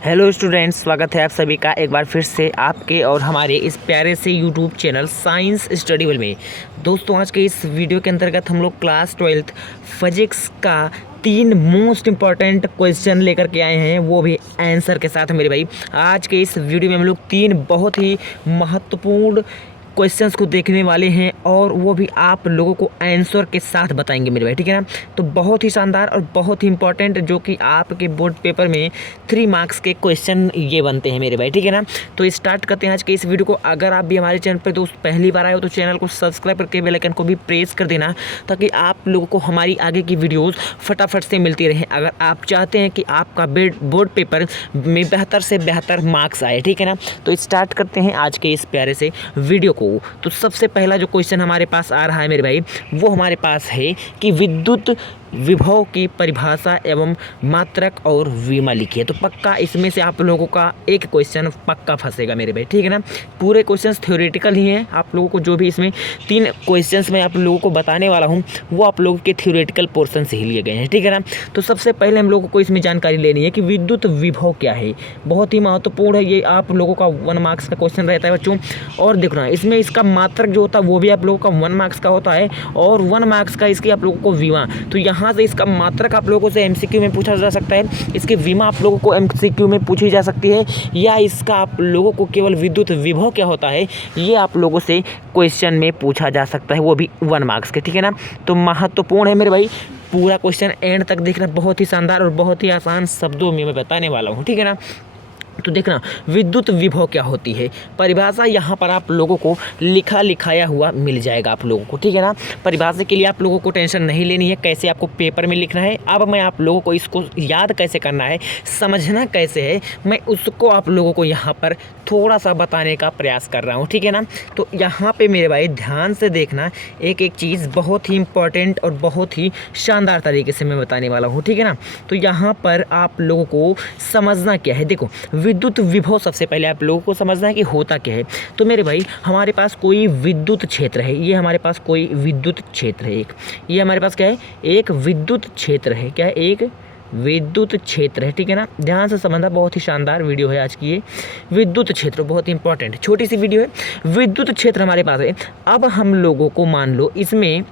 Hello students, स्वागत है आप सभी का एक बार फिर से आपके और हमारे इस प्यारे से यूट्यूब चैनल साइंस स्टडीबल में। दोस्तों, आज के इस वीडियो के अंतर्गत हम लोग क्लास 12th फिजिक्स का 3 मोस्ट इम्पॉर्टेंट क्वेश्चन लेकर के आए हैं, वो भी आंसर के साथ मेरे भाई। आज के इस वीडियो में हम लोग 3 बहुत ही महत्वपूर्ण क्वेश्चंस को देखने वाले हैं और वो भी आप लोगों को आंसर के साथ बताएंगे मेरे भाई, ठीक है ना। तो बहुत ही शानदार और बहुत ही इंपॉर्टेंट, जो कि आपके बोर्ड पेपर में 3 मार्क्स के क्वेश्चन ये बनते हैं मेरे भाई, ठीक है ना। तो स्टार्ट करते हैं आज के इस वीडियो को। अगर आप भी हमारे चैनल पर दोस्त पहली बार आए हो तो चैनल को सब्सक्राइब करके बेल आइकन को भी प्रेस कर देना, ताकि आप लोगों को हमारी आगे की वीडियोज़ फटाफट से मिलती रहे। अगर आप चाहते हैं कि आपका बोर्ड पेपर में बेहतर से बेहतर मार्क्स आए, ठीक है ना। तो स्टार्ट करते हैं आज के इस प्यारे से वीडियो को। तो सबसे पहला जो क्वेश्चन हमारे पास आ रहा है मेरे भाई, वो हमारे पास है कि विद्युत विभव की परिभाषा एवं मात्रक और विमा लिखिए। तो पक्का इसमें से आप लोगों का एक क्वेश्चन पक्का फंसेगा मेरे भाई, ठीक है ना। पूरे क्वेश्चंस थ्योरेटिकल ही हैं। आप लोगों को जो भी इसमें 3 क्वेश्चंस मैं आप लोगों को बताने वाला हूं, वो आप लोगों के थ्योरेटिकल पोर्शन से ही लिए गए हैं, ठीक है ना। तो सबसे पहले हम लोगों को इसमें जानकारी लेनी है कि विद्युत विभव क्या है। बहुत ही महत्वपूर्ण है, ये आप लोगों का 1 मार्क्स का क्वेश्चन रहता है बच्चों। और देखना, इसमें इसका मात्रक जो होता है वो भी आप लोगों का 1 मार्क्स का होता है, और 1 मार्क्स का इसकी आप लोगों को विमा। तो यहाँ से इसका मात्रक आप लोगों से एमसीक्यू में पूछा जा सकता है, इसकी विमा आप लोगों को एमसीक्यू में पूछी जा सकती है, या इसका आप लोगों को केवल विद्युत विभव क्या होता है ये आप लोगों से क्वेश्चन में पूछा जा सकता है, वो भी 1 मार्क्स के, ठीक है ना। तो महत्वपूर्ण है मेरे भाई, पूरा क्वेश्चन एंड तक देखना। बहुत ही शानदार और बहुत ही आसान शब्दों में मैं बताने वाला हूँ, ठीक है ना। तो देखना, विद्युत विभव क्या होती है, परिभाषा यहाँ पर आप लोगों को लिखाया हुआ मिल जाएगा आप लोगों को, ठीक है ना। परिभाषा के लिए आप लोगों को टेंशन नहीं लेनी है, कैसे आपको पेपर में लिखना है। अब मैं आप लोगों को इसको याद कैसे करना है, समझना कैसे है, मैं उसको आप लोगों को यहाँ पर थोड़ा सा बताने का प्रयास कर रहा हूँ, ठीक है ना। तो यहाँ पे मेरे भाई ध्यान से देखना, एक एक चीज़ बहुत ही इंपॉर्टेंट और बहुत ही शानदार तरीके से मैं बताने वाला हूँ, ठीक है ना। तो यहाँ पर आप लोगों को समझना क्या है, देखो विद्युत विभव सबसे पहले आप लोगों को समझना है कि होता क्या है। तो मेरे भाई हमारे पास कोई विद्युत क्षेत्र है, ये हमारे पास कोई विद्युत क्षेत्र है, एक ये हमारे पास क्या है, एक विद्युत क्षेत्र है। क्या है? एक विद्युत क्षेत्र है, ठीक है ना। ध्यान से समझना, बहुत ही शानदार वीडियो है आज की ये। विद्युत क्षेत्र बहुत ही इंपॉर्टेंट, छोटी सी वीडियो है। विद्युत क्षेत्र हमारे पास है। अब हम लोगों को मान लो, इसमें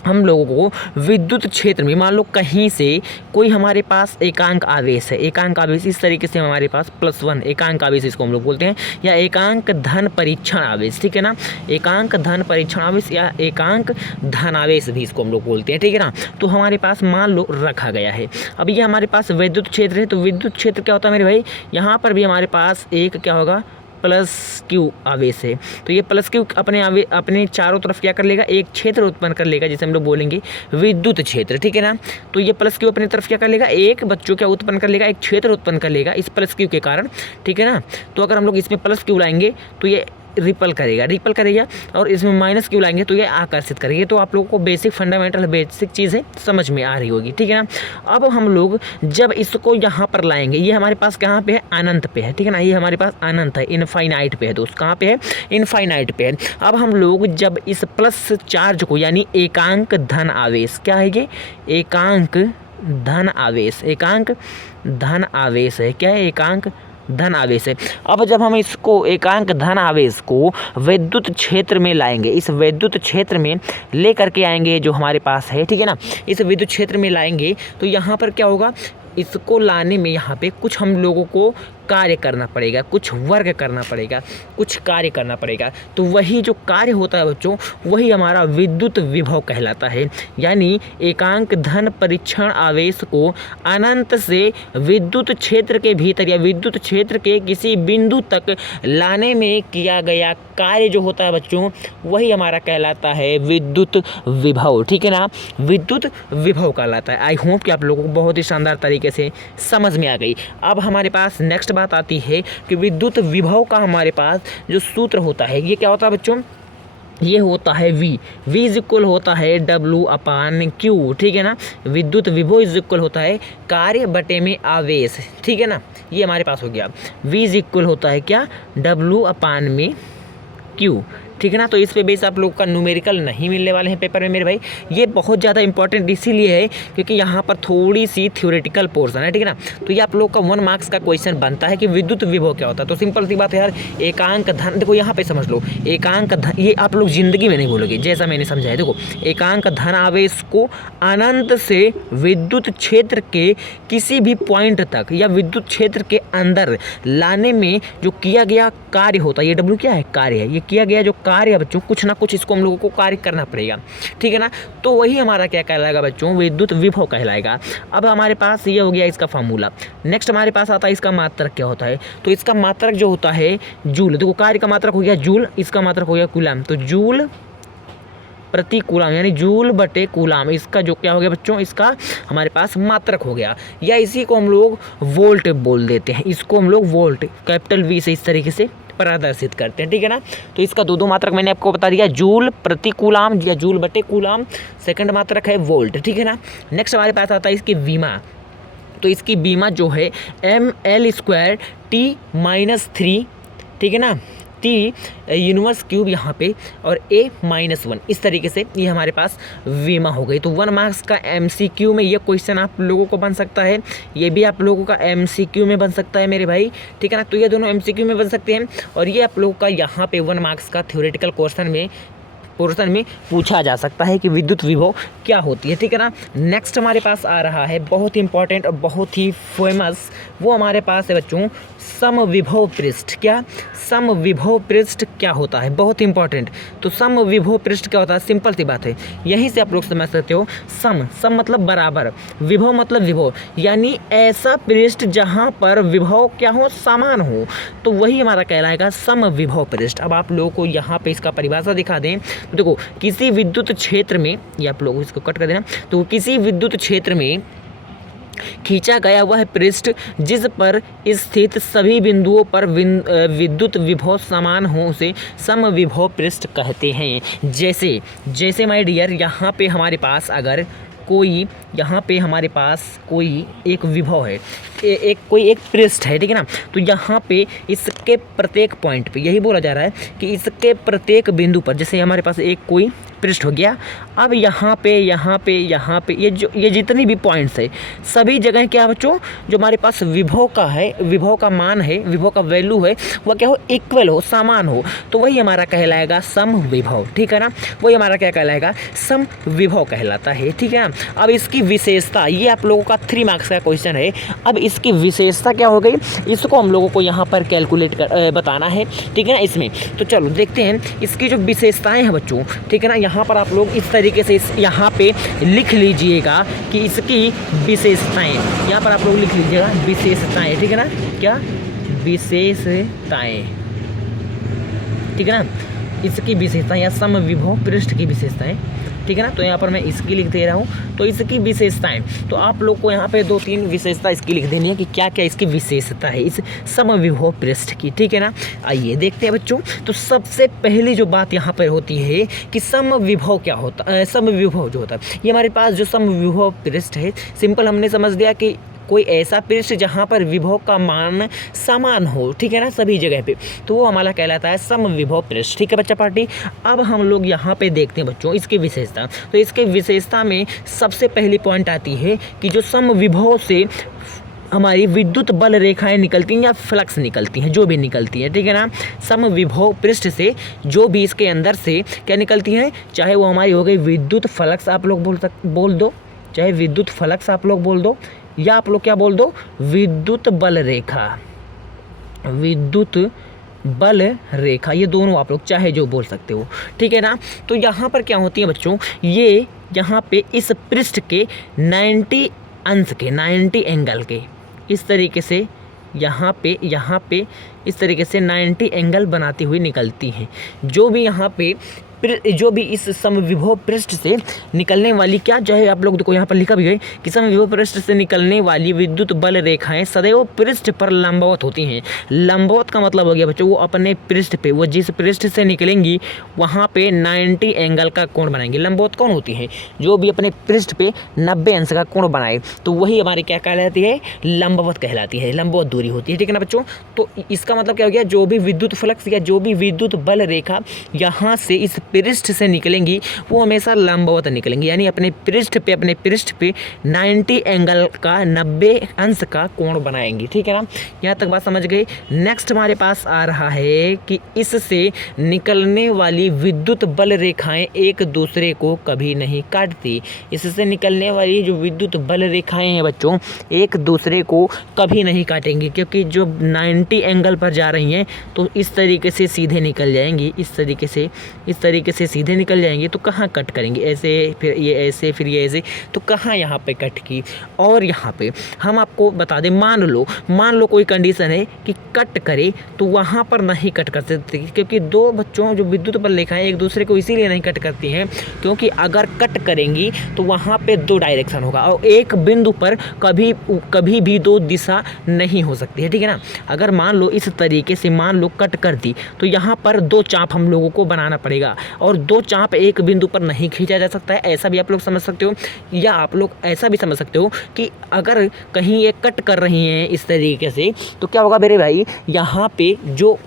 हम लोगों को विद्युत क्षेत्र में मान लो कहीं से कोई हमारे पास एकांक आवेश है। एकांक आवेश इस तरीके से हमारे पास +1 एकांक आवेश इसको हम लोग बोलते हैं, या एकांक धन परीक्षण आवेश, ठीक है ना। एकांक धन परीक्षण आवेश या एकांक धन आवेश भी इसको हम लोग बोलते हैं, ठीक है ना। तो हमारे पास मान लो रखा गया है। अब ये हमारे पास विद्युत क्षेत्र है। तो विद्युत क्षेत्र क्या होता है मेरे भाई, यहाँ पर भी हमारे पास एक क्या होगा, +Q आवेश है। तो ये +Q अपने चारों तरफ क्या कर लेगा, एक क्षेत्र उत्पन्न कर लेगा, जिसे हम लोग बोलेंगे विद्युत क्षेत्र, ठीक है ना। तो ये +Q अपनी तरफ क्या कर लेगा, एक बच्चों क्या उत्पन्न कर लेगा, एक क्षेत्र उत्पन्न कर लेगा इस +Q के कारण, ठीक है ना। तो अगर हम लोग इसमें +Q लाएंगे तो ये रिपल करेगा, और इसमें -Q लाएंगे तो ये आकर्षित करेगा। तो आप लोगों को बेसिक फंडामेंटल बेसिक चीज़ें समझ में आ रही होगी, ठीक है ना। अब हम लोग जब इसको यहाँ पर लाएंगे, ये हमारे पास कहाँ पे है, अनंत पे है, ठीक है ना। ये हमारे पास अनंत है, इनफाइनाइट पे है दोस्त। कहाँ पे है, इनफाइनाइट पे है। अब हम लोग जब इस प्लस चार्ज को, यानी एकांक धन आवेश, क्या है ये, एकांक धन आवेश, एकांक धन आवेश है। क्या है, एकांक धन आवेश है। अब जब हम इसको एकांक धन आवेश को विद्युत क्षेत्र में लाएंगे, इस विद्युत क्षेत्र में ले करके आएंगे जो हमारे पास है, ठीक है ना। इस विद्युत क्षेत्र में लाएंगे तो यहाँ पर क्या होगा, इसको लाने में यहाँ पे कुछ हम लोगों को कार्य करना पड़ेगा, कुछ वर्क करना पड़ेगा, कुछ कार्य करना पड़ेगा। तो वही जो कार्य होता है बच्चों, वही हमारा विद्युत विभव कहलाता है। यानी एकांक धन परीक्षण आवेश को अनंत से विद्युत क्षेत्र के भीतर या विद्युत क्षेत्र के किसी बिंदु तक लाने में किया गया कार्य जो होता है बच्चों, वही हमारा कहलाता है विद्युत विभव, ठीक है ना। विद्युत विभव कहलाता है। आई होप कि आप लोगों को बहुत ही शानदार तरीके से समझ में आ गई। अब हमारे पास नेक्स्ट बात आती है कि विद्युत विभव का हमारे पास जो सूत्र होता है, ये क्या होता है बच्चों, ये होता है V इज इक्वल होता है W/Q, ठीक है ना। विद्युत विभव इज इक्वल होता है कार्य बटे में आवेश, ठीक है ना। ये हमारे पास हो गया। V इज इक्वल होता है क्या, W/Q, ठीक है ना। तो इस पे बेस आप लोग का न्यूमेरिकल नहीं मिलने वाले हैं पेपर में मेरे भाई। ये बहुत ज़्यादा इंपॉर्टेंट इसीलिए है क्योंकि यहाँ पर थोड़ी सी थ्योरेटिकल पोर्शन है, ठीक है ना। तो ये आप लोग का 1 मार्क्स का क्वेश्चन बनता है कि विद्युत विभव क्या होता है। तो सिंपल सी बात है यार, एकांक धन, देखो यहाँ पे समझ लो, एकांक धन, ये आप लोग जिंदगी में नहीं बोलोगे जैसा मैंने समझाया। देखो, एकांक धन आवेश को अनंत से विद्युत क्षेत्र के किसी भी पॉइंट तक या विद्युत क्षेत्र के अंदर लाने में जो किया गया कार्य होता है, ये डब्ल्यू क्या है, कार्य है। ये किया गया जो कार्य है बच्चों, कुछ ना कुछ इसको हम लोगों को कार्य करना पड़ेगा, ठीक है ना। तो वही हमारा क्या कहलाएगा बच्चों, विद्युत विभव कहलाएगा। अब हमारे पास ये हो गया इसका फार्मूला। नेक्स्ट हमारे पास आता है इसका मात्रक क्या होता है। तो इसका मात्रक जो होता है जूल, देखो कार्य का मात्रक हो गया जूल, इसका मात्रक हो गया कूलम। तो जूल प्रति कूलम यानी जूल बटे कूलम, इसका जो क्या हो गया बच्चों, इसका हमारे पास मात्रक हो गया। या इसी को हम लोग वोल्ट बोल देते हैं, इसको हम लोग वोल्ट कैपिटल वी से इस तरीके से प्रदर्शित करते हैं, ठीक है ना। तो इसका दो मात्रक मैंने आपको बता दिया, जूल प्रति कूलम या जूल बटे कूलम। सेकंड मात्रक है वोल्ट, ठीक है ना। नेक्स्ट हमारे पास आता है इसकी बीमा। तो इसकी बीमा जो है ml² T-3, ठीक है ना, T यूनिवर्स क्यूब यहाँ पे और A-1, इस तरीके से ये हमारे पास वीमा हो गई। तो 1 मार्क्स का MCQ में ये क्वेश्चन आप लोगों को बन सकता है, ये भी आप लोगों का MCQ में बन सकता है मेरे भाई, ठीक है ना। तो ये दोनों MCQ में बन सकते हैं और ये आप लोगों का यहाँ पे 1 मार्क्स का थ्योरेटिकल पोर्शन में पूछा जा सकता है कि विद्युत विभव क्या होती है, ठीक है ना। नेक्स्ट हमारे पास आ रहा है बहुत ही इंपॉर्टेंट और बहुत ही फेमस, वो हमारे पास है बच्चों समविभव पृष्ठ। क्या समविभव पृष्ठ क्या होता है, बहुत इंपॉर्टेंट। तो समविभव पृष्ठ क्या होता है, सिंपल सी बात है, यहीं से आप लोग समझ सकते हो। सम मतलब बराबर, विभव मतलब विभव, यानी ऐसा पृष्ठ जहाँ पर विभव क्या हो, समान हो, तो वही हमारा कहलाएगा समविभव पृष्ठ। अब आप लोगों को यहाँ पे इसका परिभाषा दिखा दें तो देखो, किसी विद्युत क्षेत्र में, ये आप लोग इसको कट कर देना, तो किसी विद्युत क्षेत्र में खींचा गया वह पृष्ठ जिस पर स्थित सभी बिंदुओं पर विद्युत विभव समान हो उसे समविभव पृष्ठ कहते हैं। जैसे माय डियर, यहाँ पे हमारे पास अगर कोई, यहाँ पे हमारे पास कोई एक विभव है, कोई एक पृष्ठ है, ठीक है ना। तो यहाँ पे इसके प्रत्येक पॉइंट पे यही बोला जा रहा है कि इसके प्रत्येक बिंदु पर, जैसे हमारे पास एक कोई पृष्ठ हो गया, अब यहाँ पे ये जितनी भी पॉइंट्स है सभी जगह क्या बच्चों, जो हमारे पास विभव का है, विभव का मान है, विभव का वैल्यू है, वह क्या हो, इक्वल हो, समान हो, तो वही हमारा कहलाएगा समविभव, ठीक है ना। वही हमारा क्या कहलाएगा, समविभव कहलाता है, ठीक है ना। अब इसकी विशेषता, ये आप लोगों का 3 मार्क्स का क्वेश्चन है। अब इसकी विशेषता क्या हो गई, इसको हम लोगों को यहाँ पर कैलकुलेट कर बताना है, ठीक है ना इसमें। तो चलो देखते हैं इसकी जो विशेषताएँ हैं बच्चों, ठीक है ना। यहाँ पर आप लोग इस तरीके से यहाँ पे लिख लीजिएगा कि इसकी विशेषताएँ, यहाँ पर आप लोग लिख लीजिएगा विशेषताएँ, ठीक है ना, क्या विशेषताएँ, ठीक है ना, इसकी विशेषताएँ या समविभव पृष्ठ की विशेषताएँ, ठीक है ना। तो यहाँ पर मैं इसकी लिख दे रहा हूँ, तो इसकी विशेषताएं, तो आप लोग को यहाँ पे 2-3 विशेषता इसकी लिख देनी है कि क्या क्या इसकी विशेषता है इस समविभव पृष्ठ की, ठीक है ना। आइए देखते हैं बच्चों। तो सबसे पहली जो बात यहाँ पर होती है कि समविभव क्या होता है। समविभव जो होता है, ये हमारे पास जो समविभव पृष्ठ है, सिंपल हमने समझ लिया कि कोई ऐसा पृष्ठ जहाँ पर विभव का मान समान हो, ठीक है ना, सभी जगह पे, तो वो हमारा कहलाता है समविभव पृष्ठ, ठीक है बच्चा पार्टी। अब हम लोग यहाँ पे देखते हैं बच्चों इसकी विशेषता। तो इसके विशेषता में सबसे पहली पॉइंट आती है कि जो समविभव से हमारी विद्युत बल रेखाएं निकलती हैं या फ्लक्स निकलती हैं, जो भी निकलती हैं, ठीक है ना। समविभव पृष्ठ से जो भी इसके अंदर से क्या निकलती हैं, चाहे वो हमारी हो गई विद्युत फ्लक्स आप लोग बोल दो, चाहे विद्युत फ्लक्स आप लोग बोल दो, या आप लोग क्या बोल दो, विद्युत बल रेखा, विद्युत बल रेखा, ये दोनों आप लोग चाहे जो बोल सकते हो, ठीक है ना। तो यहाँ पर क्या होती है बच्चों, ये यहाँ पे इस पृष्ठ के 90 अंश के, 90 एंगल के, इस तरीके से यहाँ पे इस तरीके से 90 एंगल बनाती हुई निकलती हैं। जो भी यहाँ पे जो भी इस समविभव पृष्ठ से निकलने वाली, क्या जो है आप लोग देखो यहाँ पर लिखा भी है कि समविभव पृष्ठ से निकलने वाली विद्युत बल रेखाएं सदैव पृष्ठ पर लंबवत होती हैं। लंबवत का मतलब हो गया बच्चों वो अपने पृष्ठ पे, वो जिस पृष्ठ से निकलेंगी वहाँ पे 90 एंगल का कोण बनाएंगे। लंबवत कौन होती है? जो भी अपने पृष्ठ पे 90 अंश का कोण बनाए तो वही हमारी क्या कहलाती है? लंबवत कहलाती है, लंबवत दूरी होती है, ठीक है ना बच्चों। तो इसका मतलब क्या हो गया, जो भी विद्युत फ्लक्स या जो भी विद्युत बल रेखा यहाँ से इस पृष्ठ से निकलेंगी वो हमेशा लंबवत निकलेंगी, यानी अपने पृष्ठ पे 90 एंगल का 90 अंश का कोण बनाएंगी, ठीक है ना। यहाँ तक बात समझ गए। नेक्स्ट हमारे पास आ रहा है कि इससे निकलने वाली विद्युत बल रेखाएं एक दूसरे को कभी नहीं काटती। इससे निकलने वाली जो विद्युत बल रेखाएं हैं बच्चों एक दूसरे को कभी नहीं काटेंगी, क्योंकि जो 90 एंगल पर जा रही हैं तो इस तरीके से सीधे निकल जाएंगी, इस तरीके से सीधे निकल जाएंगी। तो कहाँ कट करेंगी? ऐसे, फिर ये ऐसे, फिर ये ऐसे, तो कहाँ यहाँ पे कट की। और यहाँ पे हम आपको बता दें, मान लो कोई कंडीशन है कि कट करे तो वहाँ पर नहीं कट कर सकते, क्योंकि दो बच्चों जो विद्युत बल रेखाएं एक दूसरे को इसीलिए नहीं कट करती हैं क्योंकि अगर कट करेंगी तो वहाँ पे 2 डायरेक्शन होगा और एक बिंदु पर कभी भी 2 दिशा नहीं हो सकती है, ठीक है ना। अगर मान लो इस तरीके से कट कर दी तो यहाँ पर 2 चाप हम लोगों को बनाना पड़ेगा और 2 चाप एक बिंदु पर नहीं खींचा जा सकता है, ऐसा भी आप लोग समझ सकते हो। या आप लोग ऐसा भी समझ सकते हो कि अगर कहीं ये कट कर रही हैं इस तरीके से तो क्या होगा मेरे भाई, यहाँ पे जो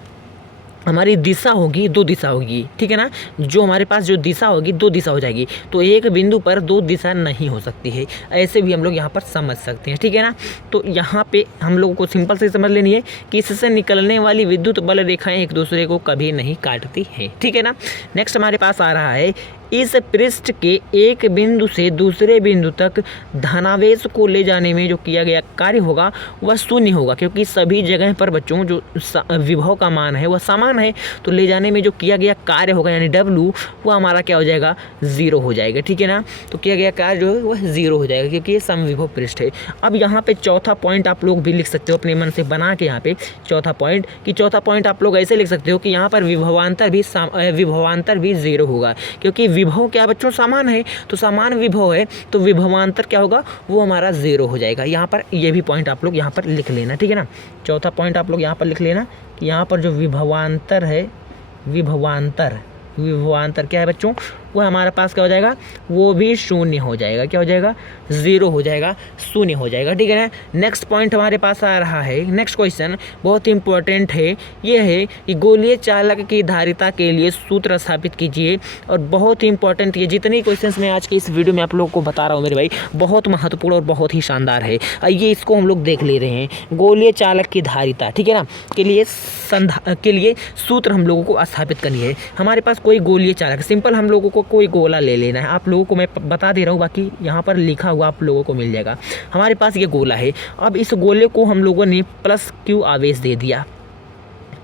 हमारी दिशा होगी 2 दिशा होगी, ठीक है ना। जो हमारे पास जो दिशा होगी 2 दिशा हो जाएगी, तो एक बिंदु पर 2 दिशा नहीं हो सकती है, ऐसे भी हम लोग यहाँ पर समझ सकते हैं, ठीक है ना। तो यहाँ पे हम लोगों को सिंपल से समझ लेनी है कि इससे निकलने वाली विद्युत बल रेखाएं एक दूसरे को कभी नहीं काटती हैं, ठीक है ना। नेक्स्ट हमारे पास आ रहा है, इस पृष्ठ के एक बिंदु से दूसरे बिंदु तक धनावेश को ले जाने में जो किया गया कार्य होगा वह शून्य होगा, क्योंकि सभी जगह पर बच्चों जो विभव का मान है वह समान है, तो ले जाने में जो किया गया कार्य होगा यानी W वह हमारा क्या हो जाएगा? 0 हो जाएगा, ठीक है ना। तो किया गया कार्य जो है वह 0 हो जाएगा क्योंकि ये समविभव पृष्ठ है। अब यहाँ पे चौथा पॉइंट आप लोग भी लिख सकते हो अपने मन से बना के, यहाँ पे चौथा पॉइंट आप लोग ऐसे लिख सकते हो कि यहाँ पर विभवांतर भी 0 होगा, क्योंकि विभव क्या बच्चों? समान है, तो समान विभव है तो विभवांतर क्या होगा? वो हमारा 0 हो जाएगा। यहाँ पर ये भी पॉइंट आप लोग यहाँ पर लिख लेना, ठीक है ना। चौथा पॉइंट आप लोग यहाँ पर लिख लेना कि यहाँ पर जो विभवांतर है, विभवांतर क्या है बच्चों? वो हमारे पास क्या हो जाएगा? वो भी 0 हो जाएगा। क्या हो जाएगा? 0 हो जाएगा, 0 हो जाएगा, ठीक है ना। नेक्स्ट पॉइंट हमारे पास आ रहा है, नेक्स्ट क्वेश्चन बहुत इंपॉर्टेंट है, ये है कि गोलीय चालक की धारिता के लिए सूत्र स्थापित कीजिए। और बहुत ही इंपॉर्टेंट ये जितने क्वेश्चंस मैं आज के इस वीडियो में आप लोगों को बता रहा हूँ मेरे भाई, बहुत महत्वपूर्ण और बहुत ही शानदार है। आइए इसको हम लोग देख ले रहे हैं। गोलीय चालक की धारिता, ठीक है ना, के लिए सूत्र हम लोगों को स्थापित करनी है। हमारे पास कोई गोलीय चालक, सिंपल हम लोगों को कोई गोला ले लेना है। आप लोगों को मैं बता दे रहा हूँ, बाकी यहाँ पर लिखा हुआ आप लोगों को मिल जाएगा। हमारे पास ये गोला है, अब इस गोले को हम लोगों ने +Q आवेश दे दिया,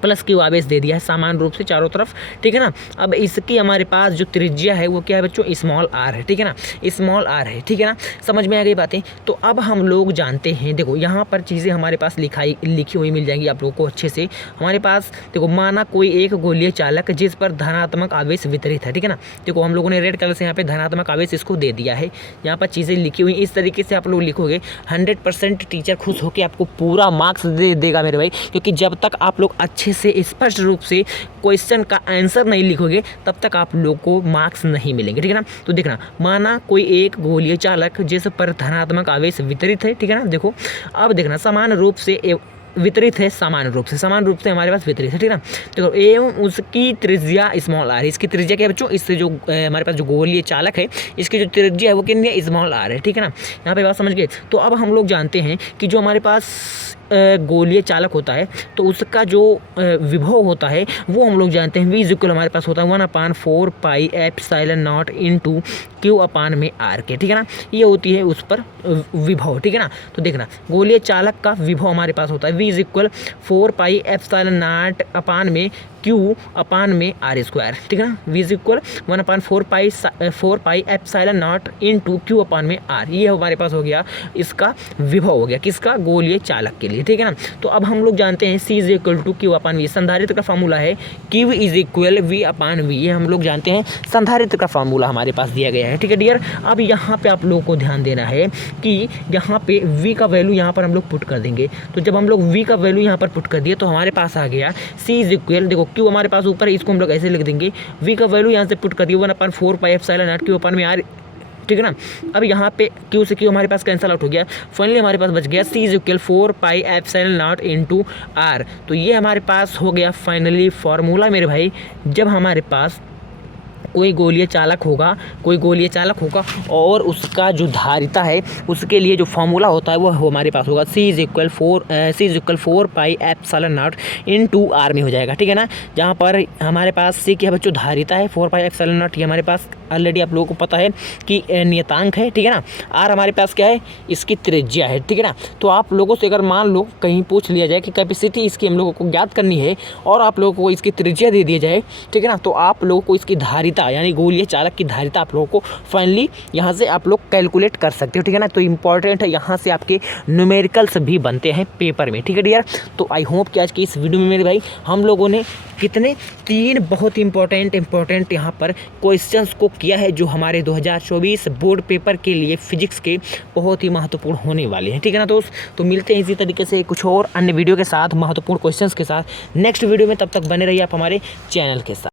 +Q आवेश दे दिया है समान रूप से चारों तरफ, ठीक है ना। अब इसकी हमारे पास जो त्रिज्या है वो क्या है बच्चों? स्मॉल r है, ठीक है ना, स्मॉल r है, ठीक है ना। समझ में आ गई बातें? तो अब हम लोग जानते हैं, देखो यहाँ पर चीज़ें हमारे पास लिखी हुई मिल जाएंगी आप लोगों को अच्छे से। हमारे पास देखो, माना कोई एक गोलीय चालक जिस पर धनात्मक आवेश वितरित है, ठीक है ना। देखो हम लोगों ने रेड कलर से यहाँ पे धनात्मक आवेश इसको दे दिया है, यहाँ पर चीज़ें लिखी हुई इस तरीके से आप लोग लिखोगे 100% टीचर खुश होकर आपको पूरा मार्क्स दे देगा मेरे भाई, क्योंकि जब तक आप लोग अच्छे से स्पष्ट रूप से क्वेश्चन का आंसर नहीं लिखोगे तब तक आप लोग को मार्क्स नहीं मिलेंगे, ठीक है ना। तो देखना, माना कोई एक गोलीय चालक जिस पर धनात्मक आवेश वितरित है, ठीक है ना। देखो अब देखना, समान रूप से वितरित है, समान रूप से हमारे पास वितरित है, ठीक है ना। देखो एवं उसकी त्रिज्या स्मॉल r, इसकी त्रिज्या क्या है बच्चों? इससे जो हमारे पास जो गोलीय चालक है इसकी जो त्रिज्या है वो कितनी है? स्मॉल r है, ठीक है ना। यहाँ पे बात समझ गए। तो अब हम लोग जानते हैं कि जो हमारे पास गोलीय चालक होता है तो उसका जो विभव होता है वो हम लोग जानते हैं v हमारे पास होता है 1/4 pi epsilon naught into Q अपान में R के, ठीक है ना। ये होती है उस पर विभव, ठीक है ना। तो देखना, गोलीय चालक का विभव हमारे पास होता है v 4 pi epsilon naught upon में क्यू अपान में आर स्क्वायर, ठीक है ना। V is equal 1/4 pi epsilon naught into q upon में आर। ये हमारे पास हो गया इसका विभव हो गया, किसका, गोलीय चालक के लिए, ठीक है ना। तो अब हम लोग जानते हैं C is equal to Q upon V. संधारित्र का फार्मूला है Q is equal V upon V. ये हम लोग जानते हैं संधारित्र का फार्मूला हमारे पास दिया गया है, ठीक है डियर। अब यहाँ पे आप लोगों को ध्यान देना है कि यहाँ पे V का वैल्यू यहाँ पर हम लोग पुट कर देंगे। तो जब हम लोग V का वैल्यू यहाँ पर पुट कर दिए तो हमारे पास आ गया C इज इक्वल, देखो Q हमारे पास ऊपर है, इसको हम लोग ऐसे लिख देंगे। V का वैल्यू यहाँ से पुट कर दिया 1/4 pi epsilon not Q upon में आर, ठीक है ना। अब यहाँ पे Q से Q हमारे पास कैंसिल आउट हो गया। फाइनली हमारे पास बच गया C is equal 4 pi epsilon naught into r. तो ये हमारे पास हो गया फाइनली फार्मूला मेरे भाई। जब हमारे पास कोई गोलीय चालक होगा और उसका जो धारिता है उसके लिए जो फार्मूला होता है वो हमारे पास होगा C is equal 4 pi epsilon naught into r में हो जाएगा, ठीक है ना। जहाँ पर हमारे पास C की बच्चों धारिता है 4 पाई एप्सिलॉन नॉट, ये हमारे पास ऑलरेडी आप लोगों को पता है कि नियतांक है, ठीक है ना। आर हमारे पास क्या है, इसकी त्रिज्या है, ठीक है ना। तो आप लोगों से अगर मान लो कहीं पूछ लिया जाए कि कैपेसिटी इसकी हम लोगों को ज्ञात करनी है और आप लोगों को इसकी त्रिज्या दे दिया जाए, ठीक है ना, तो आप लोगों को इसकी धारिता यानी गोलीय चालक की धारिता आप लोगों को फाइनली यहाँ से आप लोग कैलकुलेट कर सकते हो, ठीक है ना। तो इंपॉर्टेंट है, यहाँ से आपके न्यूमेरिकल्स भी बनते हैं पेपर में, ठीक है डियर। तो आई होप कि आज की इस वीडियो में मेरे भाई हम लोगों ने कितने 3 बहुत इंपॉर्टेंट यहाँ पर क्वेश्चंस को किया है जो हमारे 2024 बोर्ड पेपर के लिए फिजिक्स के बहुत ही महत्वपूर्ण होने वाले हैं, ठीक है ना दोस्त। तो मिलते हैं इसी तरीके से कुछ और अन्य वीडियो के साथ, महत्वपूर्ण क्वेश्चंस के साथ नेक्स्ट वीडियो में। तब तक बने रहिए आप हमारे चैनल के साथ।